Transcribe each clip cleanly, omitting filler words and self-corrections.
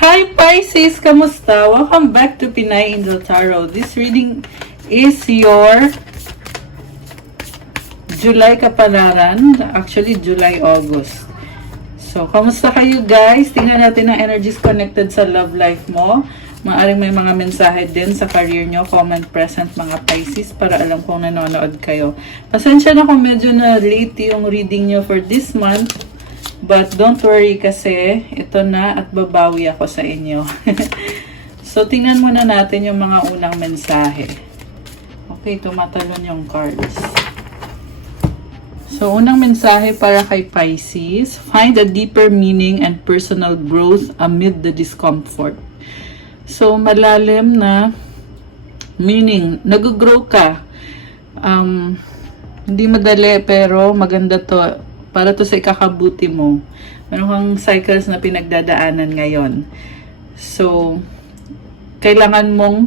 Hi Pisces! Kamusta? Welcome back to Pinay Angel Tarot. This reading is your July kapalaran. Actually, July-August. So, kamusta kayo guys? Tingnan natin ang energies connected sa love life mo. Maaring may mga mensahe din sa career nyo. Comment present mga Pisces para alam kung nanonood kayo. Pasensya na kung medyo na late yung reading nyo for this month. But don't worry kasi ito na at babawi ako sa inyo. So, tingnan muna natin yung mga unang mensahe. Okay, tumatalon yung cards. So, unang mensahe para kay Pisces. Find a deeper meaning and personal growth amid the discomfort. So, malalim na meaning. Nag-grow ka. Hindi madali pero maganda to. Para to sa ikakabuti mo. Meron kang cycles na pinagdadaanan ngayon. So, kailangan mong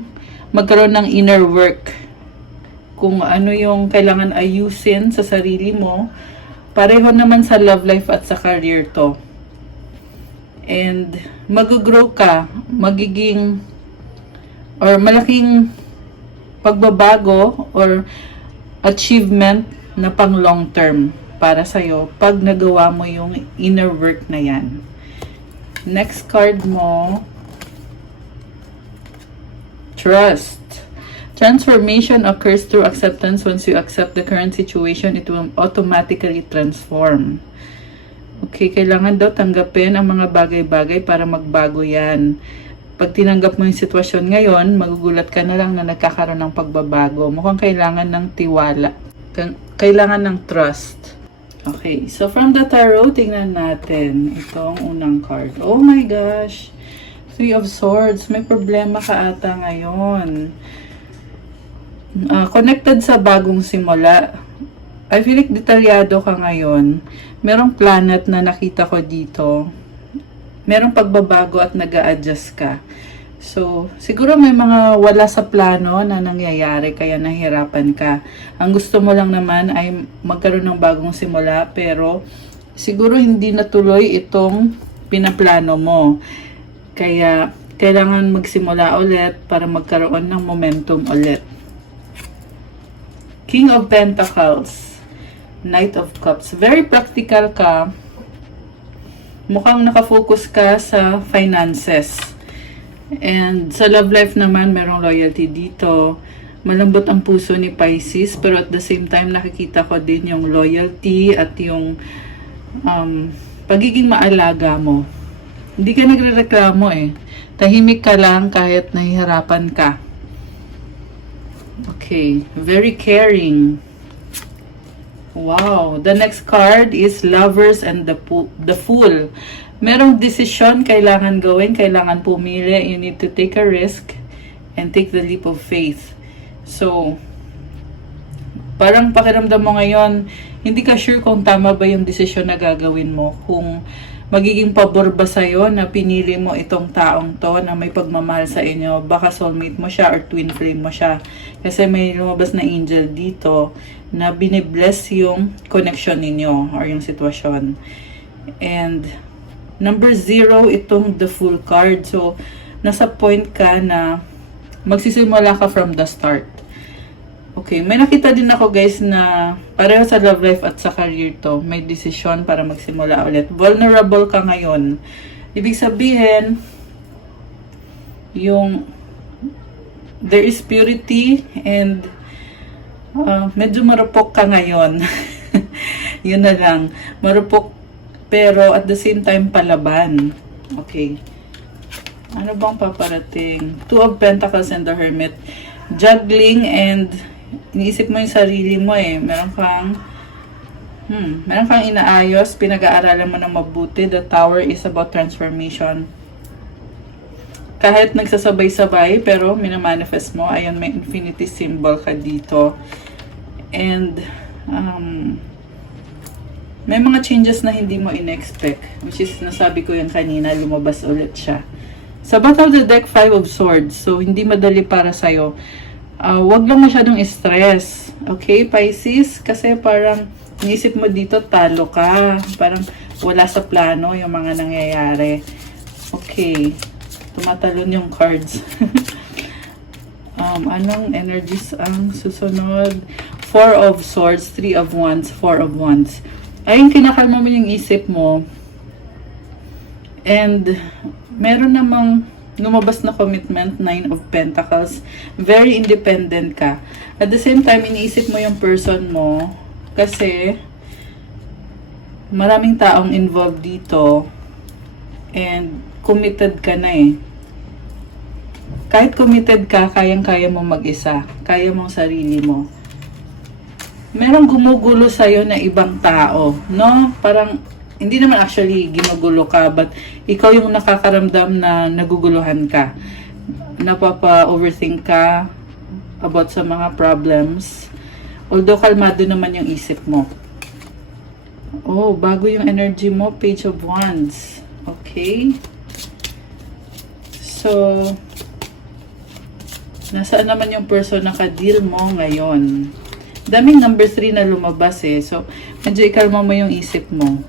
magkaroon ng inner work. Kung ano yung kailangan ayusin sa sarili mo. Pareho naman sa love life at sa career to. And, mag-grow ka. Magiging, or malaking pagbabago or achievement na pang long term para sa'yo pag nagawa mo yung inner work na yan. Next card mo, Trust. Transformation occurs through acceptance. Once you accept the current situation, it will automatically transform. Okay, kailangan daw tanggapin ang mga bagay-bagay para magbago yan. Pag tinanggap mo yung sitwasyon ngayon, magugulat ka na lang na nagkakaroon ng pagbabago. Mukhang kailangan ng tiwala. Kailangan ng trust. Okay, so from the tarot, tingnan natin itong unang card. Oh my gosh! Three of Swords. May problema ka ata ngayon. Connected sa bagong simula. I feel like detalyado ka ngayon. Merong planet na nakita ko dito. Merong pagbabago at nag-a-adjust ka. So, siguro may mga wala sa plano na nangyayari kaya nahirapan ka. Ang gusto mo lang naman ay magkaroon ng bagong simula pero siguro hindi natuloy itong pinaplano mo. Kaya kailangan magsimula ulit para magkaroon ng momentum ulit. King of Pentacles, Knight of Cups. Very practical ka. Mukhang nakafocus ka sa finances. And sa love life naman, merong loyalty dito. Malambot ang puso ni Pisces, pero at the same time, nakikita ko din yung loyalty at yung pagiging maalaga mo. Hindi ka nagrereklamo eh. Tahimik ka lang kahit nahihirapan ka. Okay, very caring. Wow, the next card is Lovers and the Fool. Merong desisyon kailangan gawin, kailangan pumili. You need to take a risk and take the leap of faith. So, parang pakiramdam mo ngayon, hindi ka sure kung tama ba yung desisyon na gagawin mo. Kung magiging pabor ba sa'yo na pinili mo itong taong to na may pagmamahal sa inyo. Baka soulmate mo siya or twin flame mo siya. Kasi may lumabas na angel dito na binibless yung connection ninyo or yung sitwasyon. And number 0, itong the Fool card. So, nasa point ka na magsisimula ka from the start. Okay, may nakita din ako guys na pareho sa love life at sa career to. May desisyon para magsimula ulit. Vulnerable ka ngayon. Ibig sabihin, yung there is purity and medyo marupok ka ngayon. Yun na lang. Marupok pero at the same time palaban. Okay. Ano bang paparating? Two of Pentacles and the Hermit. Juggling and iniisip mo yung sarili mo eh. Meron kang inaayos, pinag-aaralan mo na mabuti. The Tower is about transformation. Kahit nagsasabay-sabay, pero minamanifest mo. Ayun, may infinity symbol ka dito. And, may mga changes na hindi mo in-expect. Which is, nasabi ko yun kanina, lumabas ulit siya. Sa bottom of the deck, 5 of Swords. So, hindi madali para sa'yo. Wag lang masyadong stress. Okay, Pisces? Kasi parang, inisip mo dito, talo ka. Parang, wala sa plano yung mga nangyayari. Okay. tumatalon yung cards. Anong energies ang susunod? Four of Swords, Three of Wands, Four of Wands. Ay, kinakalma mo yung isip mo. And, meron namang lumabas na commitment, Nine of Pentacles. Very independent ka. At the same time, iniisip mo yung person mo. Kasi, maraming taong involved dito. And, committed ka na eh. Kahit committed ka, kayang-kaya mo mag-isa. Kaya mong sarili mo. Merong gumugulo sa'yo na ibang tao, no? Parang, hindi naman actually ginugulo ka, but ikaw yung nakakaramdam na naguguluhan ka. Napapa-overthink ka about sa mga problems. Although, kalmado naman yung isip mo. Oh, bago yung energy mo, Page of Wands. Okay? So, nasaan naman yung person na ka-deal mo ngayon? Daming number 3 na lumabas eh. So, medyo ikalma mo yung isip mo.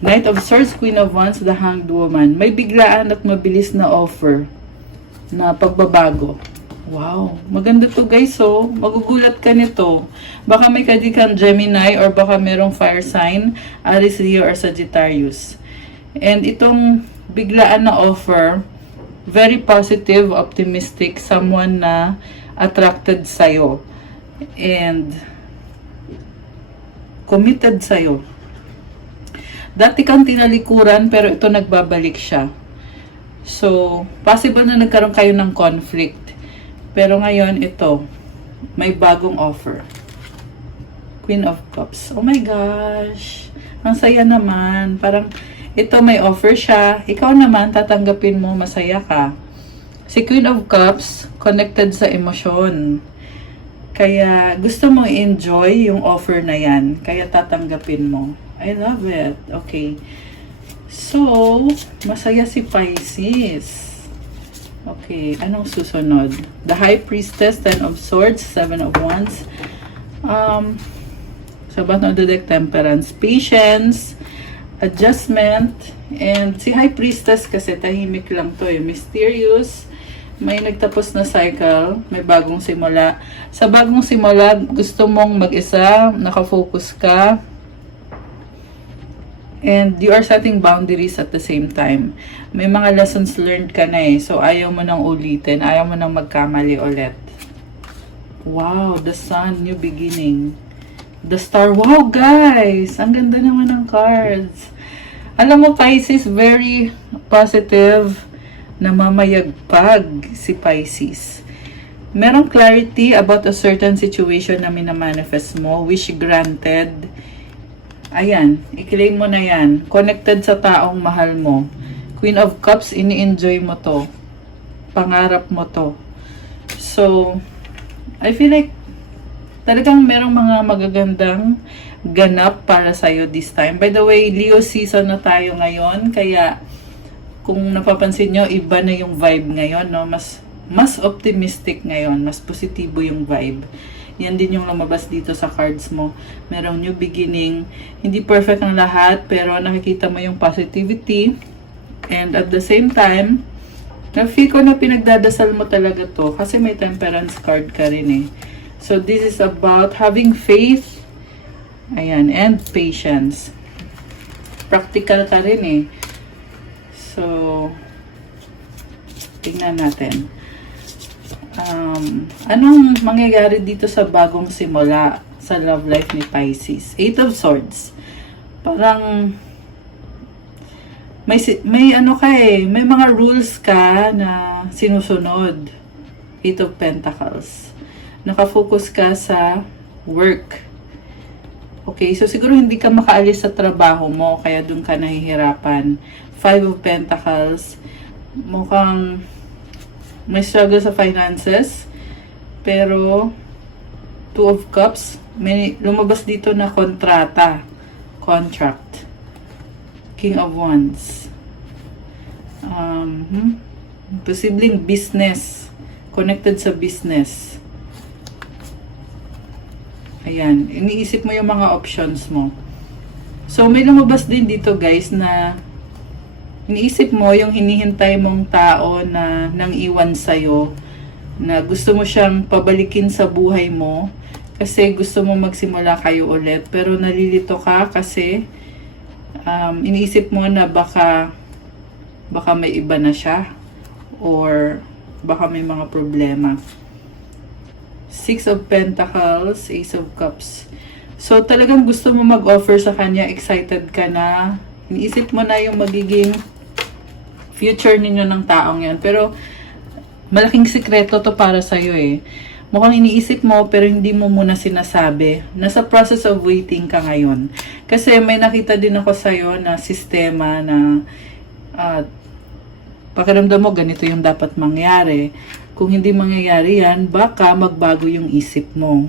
Knight of Swords, Queen of Wands, the Hanged Woman. May biglaan at mabilis na offer na pagbabago. Wow. Maganda to guys, oh. Magugulat ka nito. Baka may kadikan Gemini or baka merong fire sign, Aries, Leo, or Sagittarius. And itong biglaan na offer, very positive, optimistic, someone na attracted sa'yo. And committed sa'yo. Dati kang tinalikuran, pero ito nagbabalik siya. So, possible na nagkaroon kayo ng conflict. Pero ngayon, ito, may bagong offer. Queen of Cups. Oh my gosh! Ang saya naman. Parang, ito may offer siya. Ikaw naman, tatanggapin mo, masaya ka. Si Queen of Cups, connected sa emosyon. Kaya, gusto mo enjoy yung offer na yan. Kaya tatanggapin mo. I love it. Okay. So, masaya si Pisces. Okay, anong susunod? The High Priestess, Ten of Swords, Seven of Wands. Sa bottom of the deck, Temperance, Patience, Adjustment, and si High Priestess kasi tahimik lang to eh. Mysterious, may nagtapos na cycle, may bagong simula. Sa bagong simula, gusto mong mag-isa, nakafocus ka, and you are setting boundaries at the same time. May mga lessons learned ka na eh. So, ayaw mo nang ulitin. Ayaw mo nang magkamali ulit. Wow, the Sun, new beginning. The Star. Wow, guys! Ang ganda naman ng cards. Alam mo, Pisces, very positive na mamayagpag si Pisces. Merong clarity about a certain situation na minamanifest mo. Wish granted. Ayan, i-claim mo na yan. Connected sa taong mahal mo. Queen of Cups, ini-enjoy mo to. Pangarap mo to. So, I feel like talagang merong mga magagandang ganap para sa'yo this time. By the way, Leo season na tayo ngayon. Kaya, kung napapansin nyo, iba na yung vibe ngayon. No? Mas optimistic ngayon. Mas positibo yung vibe. Yan din yung lumabas dito sa cards mo. Merong new beginning. Hindi perfect ang lahat, pero nakikita mo yung positivity. And at the same time, na-feel ko na pinagdadasal mo talaga to. Kasi may Temperance card ka rin eh. So, this is about having faith. Ayan, and patience. Practical ka rin eh. So, tingnan natin. Anong mangyayari dito sa bagong simula sa love life ni Pisces? Eight of Swords. Parang may ano ka eh, may mga rules ka na sinusunod. Eight of Pentacles. Nakafocus ka sa work. Okay, so siguro hindi ka makaalis sa trabaho mo, kaya dun ka nahihirapan. Five of Pentacles. Mukhang may struggle sa finances, pero Two of Cups, may lumabas dito na kontrata, contract. King of Wands. Posibleng business, connected sa business. Ayan, iniisip mo yung mga options mo. So, may lumabas din dito guys na iniisip mo yung hinihintay mong tao na nang iwan sa'yo, na gusto mo siyang pabalikin sa buhay mo kasi gusto mo magsimula kayo ulit, pero nalilito ka kasi iniisip mo na baka may iba na siya or baka may mga problema. Six of Pentacles, Ace of Cups. So, talagang gusto mo mag-offer sa kanya, excited ka na, iniisip mo na yung magiging future ninyo ng taong yan. Pero, malaking sikreto to para sa'yo eh. Mukhang iniisip mo, pero hindi mo muna sinasabi. Nasa process of waiting ka ngayon. Kasi may nakita din ako sa'yo na sistema na pakiramdam mo, ganito yung dapat mangyari. Kung hindi mangyayari yan, baka magbago yung isip mo.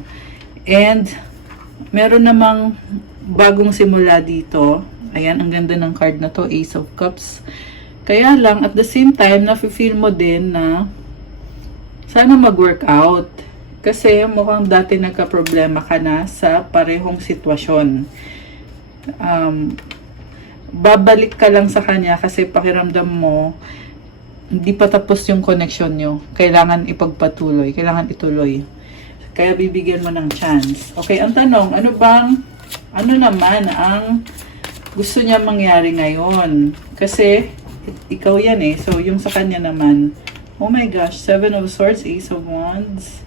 And, meron namang bagong simula dito. Ayan, ang ganda ng card na to, Ace of Cups. Kaya lang, at the same time, nafe-feel mo din na sana mag-work out. Kasi mukhang dati nagka-problema ka na sa parehong sitwasyon. Babalik ka lang sa kanya kasi pakiramdam mo, hindi pa tapos yung connection nyo. Kailangan ipagpatuloy. Kailangan ituloy. Kaya bibigyan mo ng chance. Okay, ang tanong, ano naman ang gusto niya mangyari ngayon? Kasi, ikaw yan eh. So, yung sa kanya naman, oh my gosh, 7 of Swords, Ace of Wands,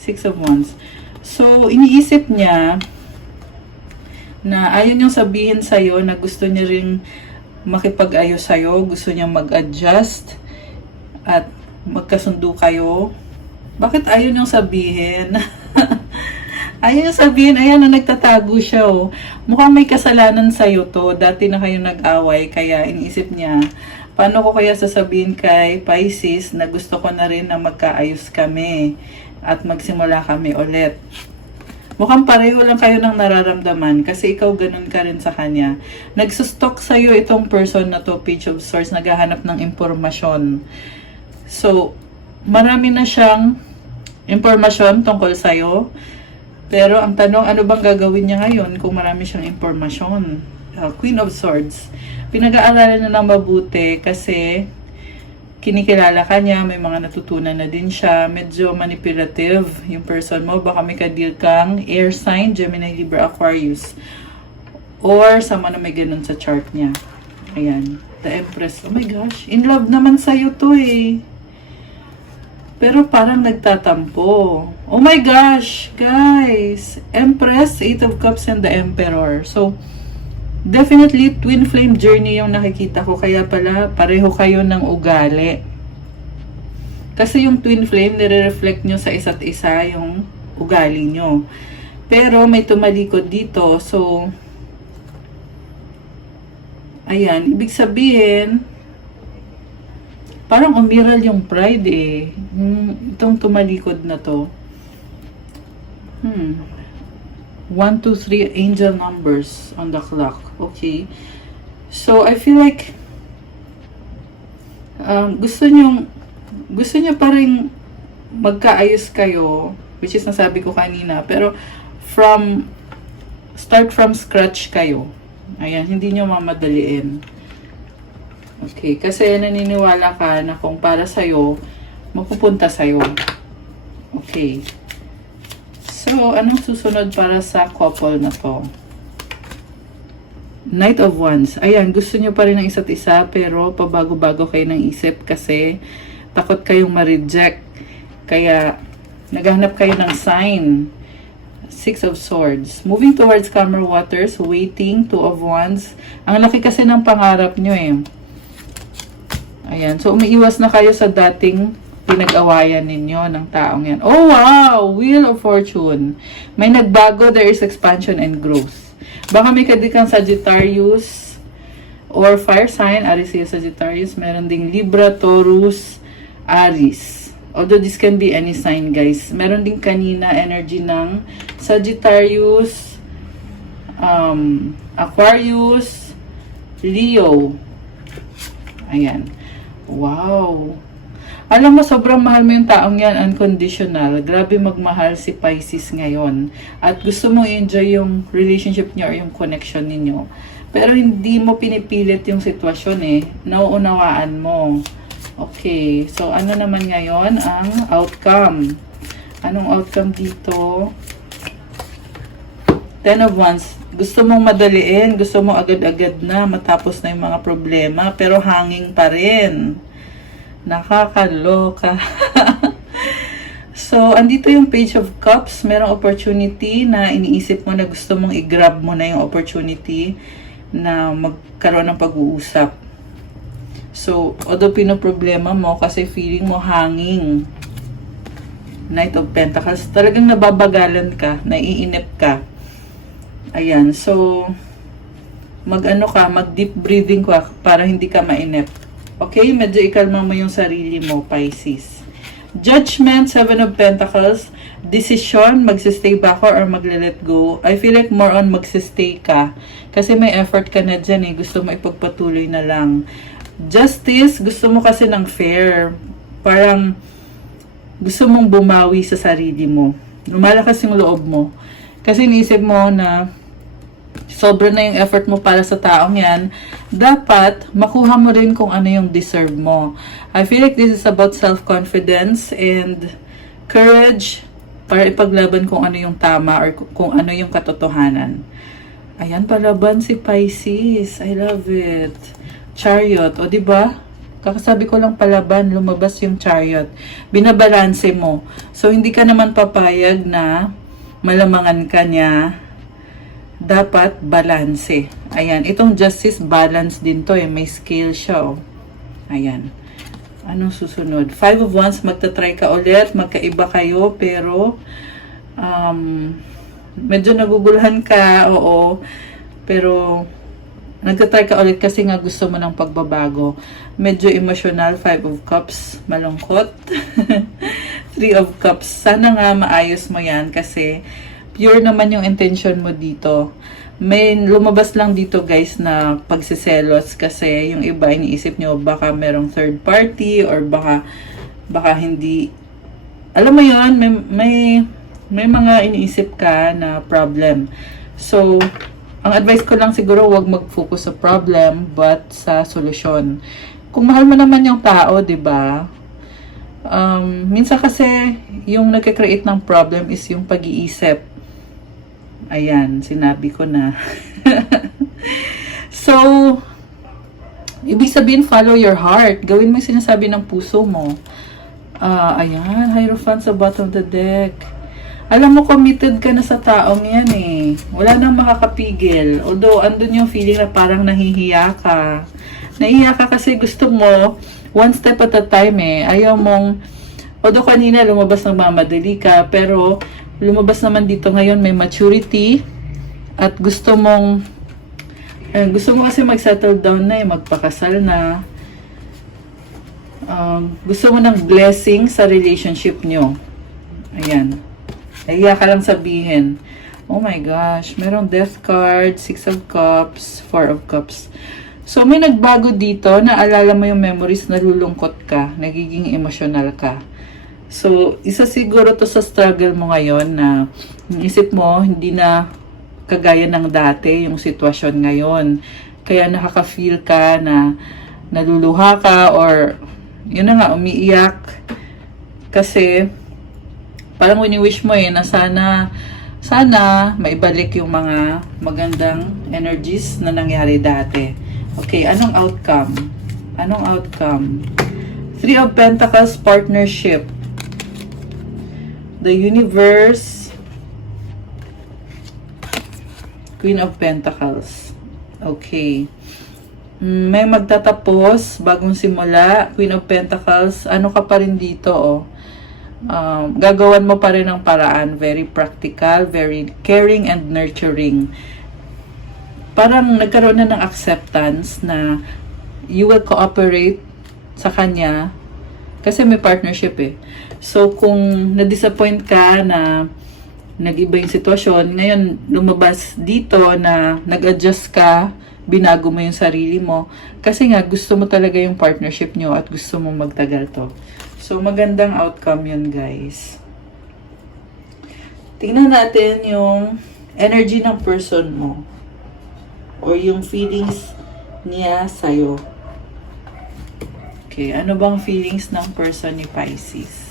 6 of Wands. So, iniisip niya na ayaw niyang sabihin sa'yo na gusto niya ring makipag-ayos sa'yo, gusto niya mag-adjust at magkasundo kayo. Bakit ayaw niyang sabihin? Ayaw niyang sabihin, ayan na nagtatago siya oh. Mukhang may kasalanan sa'yo to. Dati na kayo nag-away, kaya iniisip niya, paano ko kaya sasabihin kay Pisces na gusto ko na rin na magkaayos kami at magsimula kami ulit. Mukhang pareho lang kayo ng nararamdaman kasi ikaw ganun ka rin sa kanya. Nagsustok sa'yo itong person na to, Page of Swords, naghahanap ng impormasyon. So, marami na siyang impormasyon tungkol sa'yo. Pero ang tanong, ano bang gagawin niya ngayon kung marami siyang impormasyon? Queen of Swords. Pinag-aaralan na ng mabuti kasi kinikilala ka niya, may mga natutunan na din siya. Medyo manipulative yung person mo. Baka may ka-deal kang air sign, Gemini, Libra, Aquarius. Or sama na may ganun sa chart niya. Ayan. The Empress. Oh my gosh. In love naman sa'yo to eh. Pero parang nagtatampo. Oh my gosh, guys. Empress, 8 of Cups, and the Emperor. So, definitely, twin flame journey yung nakikita ko. Kaya pala, pareho kayo ng ugali. Kasi yung twin flame, nire-reflect nyo sa isa't isa yung ugali nyo. Pero, may tumalikod dito. So, ayan. Ibig sabihin, parang umiral yung pride eh. Itong tumalikod na to. 1, 2, 3 angel numbers on the clock. Okay. So, I feel like gusto nyo pa rin magkaayos kayo, which is nasabi ko kanina, pero start from scratch kayo. Ayan, hindi nyo mamadaliin. Okay, kasi naniniwala ka na kung para sa'yo, mapupunta sa'yo. Okay. So, anong susunod para sa couple na to? Knight of Wands. Ayan, gusto nyo pa rin ng isa't isa, pero pabago-bago kayo ng isip kasi takot kayong ma-reject. Kaya, naghahanap kayo ng sign. 6 of Swords. Moving towards calmer waters, waiting, 2 of Wands. Ang laki kasi ng pangarap nyo eh. Ayan. So, umiiwas na kayo sa dating pinag-awayan ninyo ng taong yan. Oh, wow! Wheel of Fortune. May nagbago. There is expansion and growth. Baka may kadikang Sagittarius or fire sign. Aries, Sagittarius. Meron ding Libra, Taurus, Aries. Although this can be any sign, guys. Meron ding kanina energy ng Sagittarius, Aquarius, Leo. Ayan. Wow. Alam mo, sobrang mahal mo yung taong yan, unconditional. Grabe magmahal si Pisces ngayon. At gusto mo i-enjoy yung relationship niyo or yung connection ninyo. Pero hindi mo pinipilit yung sitwasyon eh. Nauunawaan mo. Okay. So, ano naman ngayon ang outcome? Anong outcome dito? Ten of Wands. Gusto mong madaliin. Gusto mong agad-agad na matapos na yung mga problema. Pero hanging pa rin. Nakakaloka. So, andito yung Page of Cups. Merong opportunity na iniisip mo na gusto mong i-grab mo na yung opportunity na magkaroon ng pag-uusap. So, although pinoproblema mo kasi feeling mo hanging. Knight of Pentacles. Talagang nababagalan ka, naiinip ka. Ayan. So, mag-deep breathing ka para hindi ka mainip. Okay? Medyo ikalma mo yung sarili mo, Pisces. Judgment, Seven of Pentacles, decision, magsistay ba ako or magle-let go. I feel like more on magsistay ka. Kasi may effort ka na dyan eh. Gusto mo ipagpatuloy na lang. Justice, gusto mo kasi ng fair. Parang gusto mong bumawi sa sarili mo. Lumalakas yung loob mo. Kasi iniisip mo na sobra na yung effort mo para sa taong yan, dapat makuha mo rin kung ano yung deserve mo. I feel like this is about self-confidence and courage para ipaglaban kung ano yung tama or kung ano yung katotohanan. Ayan, palaban si Pisces. I love it. Chariot. O, diba? Kakasabi ko lang palaban, lumabas yung Chariot. Binabalanse mo. So, hindi ka naman papayag na malamangan ka niya. Dapat balanse. Ayan. Itong Justice, balance din to eh. May scale siya oh. Ayan. Anong susunod? Five of Wands, magta-try ka ulit. Magkaiba kayo, pero medyo naguguluhan ka, oo. Pero nagta-try ka ulit kasi nga gusto mo ng pagbabago. Medyo emotional. Five of Cups, malungkot. Three of Cups, sana nga maayos mo yan kasi pure naman yung intention mo dito. May lumabas lang dito guys na pagsiselos kasi yung iba iniisip nyo baka merong third party or baka hindi. Alam mo yun, may mga iniisip ka na problem. So, ang advice ko lang siguro wag mag-focus sa problem but sa solusyon. Kung mahal mo naman yung tao, 'di ba? Minsan kasi yung nagke-create ng problem is yung pag-iisip. Ayan, sinabi ko na. So, ibig sabihin, follow your heart. Gawin mo yung sinasabi ng puso mo. Ayan, Hierophant sa bottom of the deck. Alam mo, committed ka na sa taong yan eh. Wala nang makakapigil. Although, andun yung feeling na parang nahihiya ka. Nahihiya ka kasi gusto mo, one step at a time eh. Ayaw mong, although kanina lumabas ng mamadali ka, pero lumabas naman dito ngayon may maturity at gusto mo kasi mag-settle down na magpakasal na. Gusto mo ng blessing sa relationship nyo. Ayan. Nahiya ka lang sabihin. Oh my gosh. Merong Death card, Six of Cups, Four of Cups. So may nagbago dito. Naalala mo yung memories, nalulungkot ka, nagiging emotional ka. So, isa siguro to sa struggle mo ngayon na isip mo, hindi na kagaya ng dati yung sitwasyon ngayon. Kaya nakaka-feel ka na naluluha ka or yun na nga, umiiyak. Kasi, parang wini-wish mo na sana maibalik yung mga magandang energies na nangyari dati. Okay, anong outcome? Anong outcome? Three of Pentacles, partnership. The Universe, Queen of Pentacles. Okay. May magtatapos, bagong simula, Queen of Pentacles. Ano ka pa rin dito, oh. Gagawan mo pa rin ng paraan. Very practical, very caring and nurturing. Parang nagkaroon na ng acceptance na you will cooperate sa kanya kasi may partnership eh. So, kung na-disappoint ka na nag-iba yung sitwasyon, ngayon lumabas dito na nag-adjust ka, binago mo yung sarili mo, kasi nga gusto mo talaga yung partnership nyo at gusto mo magtagal to. So, magandang outcome yun guys. Tingnan natin yung energy ng person mo. or yung feelings niya sa'yo. Okay, ano bang feelings ng person ni Pisces?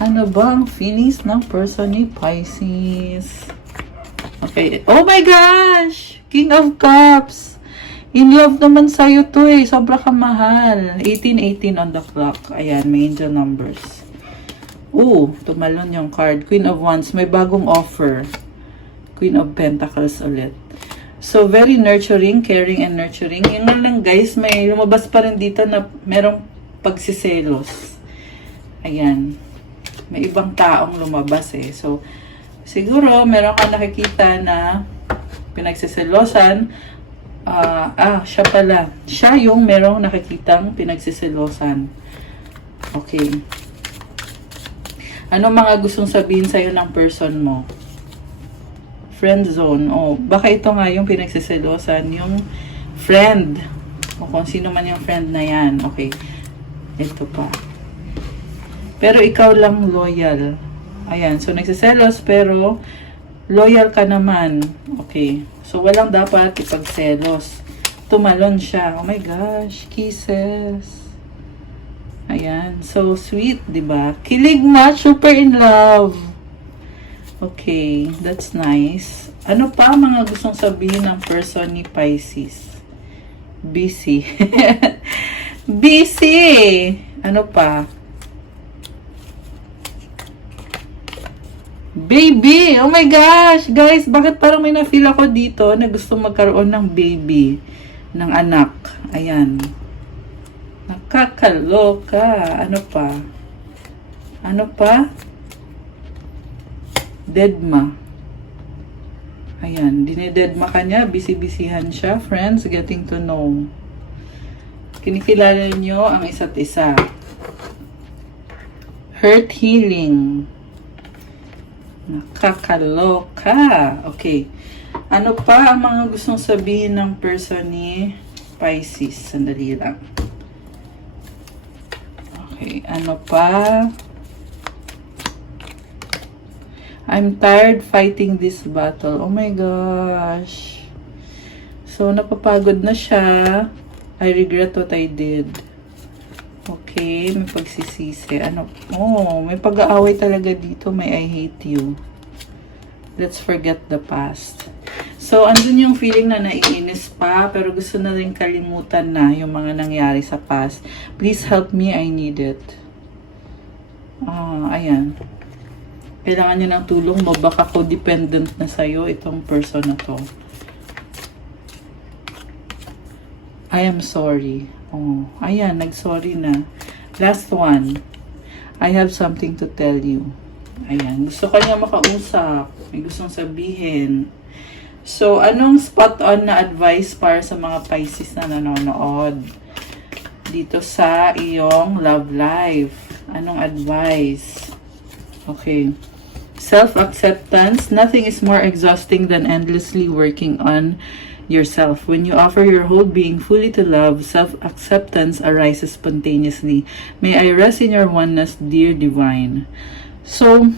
Ano bang feelings ng person ni Pisces? Okay, oh my gosh! King of Cups! In love naman sa'yo to eh. Sobra ka mahal. 1818 on the clock. Ayan, may angel numbers. Tumalon yung card. Queen of Wands. May bagong offer. Queen of Pentacles ulit. So, very nurturing, caring and nurturing. Yung nga lang guys, may lumabas pa rin dito na merong pagsiselos. Ayan. May ibang taong lumabas eh. So, siguro, meron ka nakikita na pinagsiselosan. Siya pala. Siya yung merong nakikitang pinagsiselosan. Okay. Ano mga gustong sabihin sa'yo ng person mo? Friend zone. Baka ito nga yung pinagsiselosan, yung friend. O kung sino man yung friend na yan. Okay. Ito pa. Pero ikaw lang loyal. Ayan. So, nagsiselos pero loyal ka naman. Okay. So, walang dapat ipagselos. Tumalon siya. Oh my gosh. Kisses. Ayan. So, sweet, diba? Kilig match. Super in love. Okay. That's nice. Ano pa mga gustong sabihin ng person ni Pisces? Busy. Busy. Ano pa? Baby! Oh my gosh! Guys, bakit parang may na-feel ako dito na gusto magkaroon ng baby, ng anak. Ayan. Nakakaloka. Ano pa? Ano pa? Deadma. Ayan. Dinededma ka niya. Busy-busyhan siya. Friends, getting to know. Kinikilala niyo ang isa't isa. Hurt healing. Nakakaloka. Okay. Ano pa ang mga gustong sabihin ng person ni Pisces? Sandali lang. Okay. Ano pa? I'm tired fighting this battle. Oh my gosh. So, napapagod na siya. I regret what I did. Okay, may pagsisisi. Ano? May pag-aaway talaga dito. May I hate you. Let's forget the past. So, andun yung feeling na naiinis pa, pero gusto na rin kalimutan na yung mga nangyari sa past. Please help me, I need it. Ayan. Kailangan niya ng tulong mo. Baka codependent na sa'yo itong person na to. I am sorry. Ayan, nag-sorry na. Last one. I have something to tell you. Ayan, gusto ka niya makausap. May gustong sabihin. So, anong spot on na advice para sa mga Pisces na nanonood? Dito sa iyong love life. Anong advice? Okay. Self-acceptance. Nothing is more exhausting than endlessly working on yourself. When you offer your whole being fully to love, self-acceptance arises spontaneously. May I rest in your oneness, dear divine. So,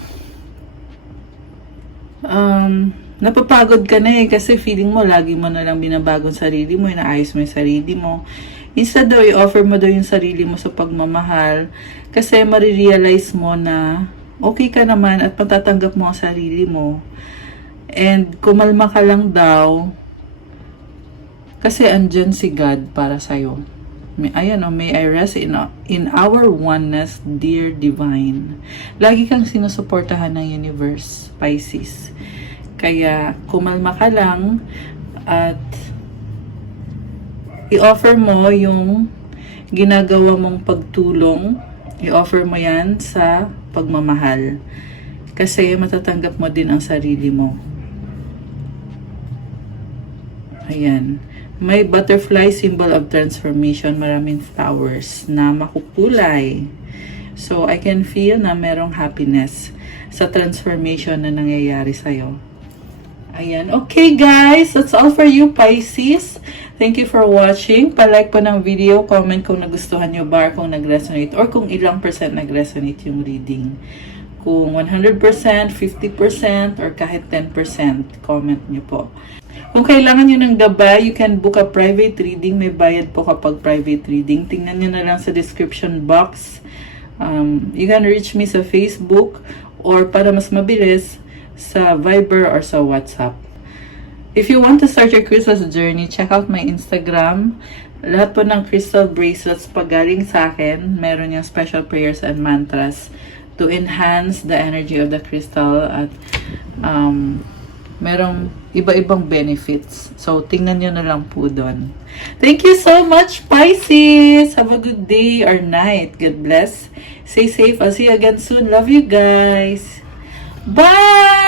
napapagod ka na eh kasi feeling mo lagi mo na lang binabagong sarili mo, inaayos mo yung sarili mo. Instead daw, i-offer mo daw yung sarili mo sa pagmamahal kasi marirealize mo na okay ka naman at patatanggap mo ang sarili mo. And kumalma ka lang daw kasi andyan si God para sa'yo. Ayan may I rest in our oneness, dear divine. Lagi kang sinusuportahan ng universe, Pisces. Kaya kumalma ka lang at i-offer mo yung ginagawa mong pagtulong. I-offer mo yan sa pagmamahal. Kasi matatanggap mo din ang sarili mo. Ayan. May butterfly, symbol of transformation. Maraming flowers na makukulay. So, I can feel na merong happiness sa transformation na nangyayari sa'yo. Ayan. Okay, guys. That's all for you, Pisces. Thank you for watching. Pa-like po ng video. Comment kung nagustuhan nyo ba, kung nag-resonate, or kung ilang percent nag-resonate yung reading. Kung 100%, 50%, or kahit 10%, comment nyo po. Kung kailangan nyo ng gabay, you can book a private reading. May bayad po kapag private reading. Tingnan nyo na lang sa description box. You can reach me sa Facebook or para mas mabilis sa Viber or sa WhatsApp. If you want to start your crystals journey, check out my Instagram. Lahat po ng crystal bracelets pagaling sa akin, meron yung special prayers and mantras to enhance the energy of the crystal at merong iba-ibang benefits. So, tingnan nyo na lang po doon. Thank you so much, Pisces! Have a good day or night. God bless. Stay safe. I'll see you again soon. Love you guys. Bye!